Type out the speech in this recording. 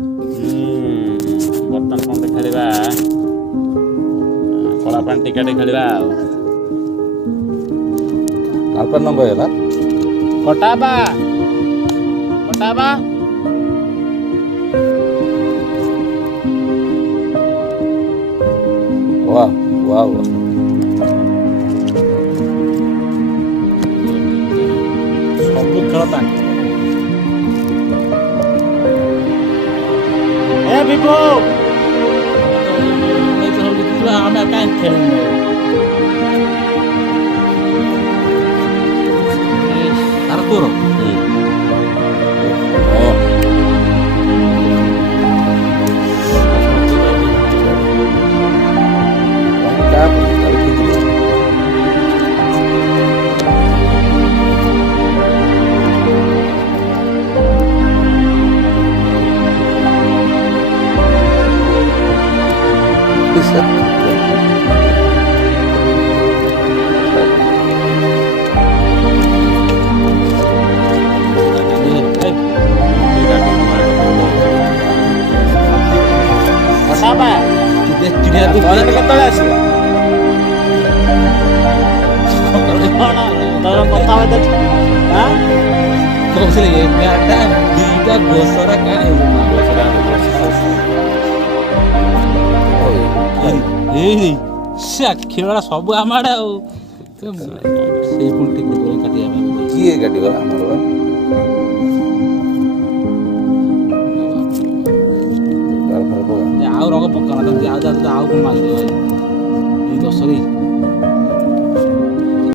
ବର୍ତ୍ତମାନ କ'ଣ ଖେଳିବା କଳା ପାଣି ଟିକେଟ୍ ଖେଳିବା ଆଉ ନାଲପା ନମ୍ବର ହେଲା କଟାବା କଟାବା वा वा वा ସବୁ ଖେଳ ତାଙ୍କ ଏ ବିଭୁ ଆମେ କାହିଁ ଖେଳିବୁ ତାର ତୋର କେତେବେଳେ ଆସିବ କ'ଣ ତୋର କଥା କହୁଥିଲେ ଏଗାରଟା ଦିଟା ଗୋସରା ଖେଳଟା ସବୁ ଆମ ଆଡ଼େ ଆଉ ସେଇ ପୁଣି ଟିକେ କାଟିବା ପାଇଁ କିଏ କାଟିବ ଆମର ଆଉ ରଙ୍ଗ ପକା ଆଉ କଣ ମାରିବ ଭାଇ ଏଇ ଦଶରେ